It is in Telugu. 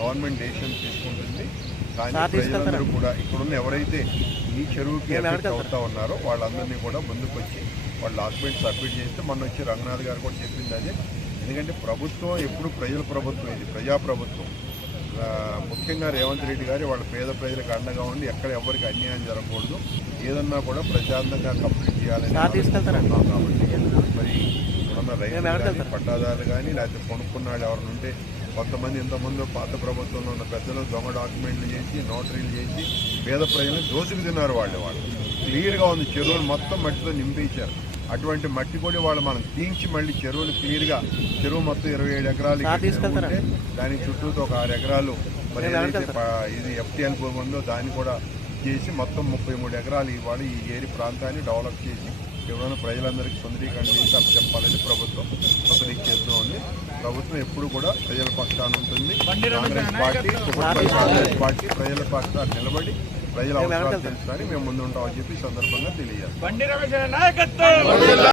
గవర్నమెంట్ డెసిషన్ తీసుకుంటుంది. కానీ ప్రజలందరూ కూడా ఇక్కడున్న ఎవరైతే ఈ చెరువుకి ఎఫెక్ట్ అవుతా ఉన్నారో వాళ్ళందరినీ కూడా ముందుకు వచ్చి వాళ్ళ డాక్యుమెంట్ సబ్మిట్ చేస్తే మొన్న వచ్చి రంగనాథ్ గారు కూడా చెప్పింది అదే. ఎందుకంటే ప్రభుత్వం ఎప్పుడు ప్రజల ప్రభుత్వం, ఇది ప్రజాప్రభుత్వం. ముఖ్యంగా రేవంత్ రెడ్డి గారు వాళ్ళ పేద ప్రజలకు అండగా ఉండి ఎక్కడ ఎవరికి అన్యాయం జరగకూడదు, ఏదన్నా కూడా ప్రశాంతంగా కంప్లీట్ చేయాలని అనుకుంటున్నాం. కాబట్టి మరి ఇక్కడున్న రైతులు కానీ పట్టాదారులు కానీ లేకపోతే కొనుక్కున్న వాళ్ళు ఎవరిని ఉంటే కొంతమంది ఇంతకుముందు పాత ప్రభుత్వంలో ఉన్న పెద్దలు దొంగ డాక్యుమెంట్లు చేసి నోటరీలు చేసి పేద ప్రజలను దోసుకు తిన్నారు. వాళ్ళు క్లియర్గా ఉంది, చెరువులు మొత్తం మట్టితో నింపేశారు. అటువంటి మట్టి కూడా వాళ్ళు మనం తీయించి మళ్ళీ చెరువులు క్లియర్గా చెరువు మొత్తం 27 ఎకరాలు ఉంటే దానికి చుట్టూతో ఒక 6 ఎకరాలు మరి ఏదైతే ఇది FTL భూమి ఉందో దాన్ని కూడా చేసి మొత్తం 33 ఎకరాలు ఇవాళ ఈ ఏరి ప్రాంతాన్ని డెవలప్ చేసి ఎవరైనా ప్రజలందరికీ సుందరీకరణ చేసి అలా చెప్పాలని ప్రభుత్వం ప్రొసీడ్ చేస్తూ ఉంది. ప్రభుత్వం ఎప్పుడు కూడా ప్రజల పక్షాన ఉంటుంది. కాంగ్రెస్ పార్టీ ప్రజల పక్షాన నిలబడి ప్రజల అవసరాలు తెలుసుకొని మేము ముందు ఉంటామని చెప్పి సందర్భంగా తెలియజేస్తాం.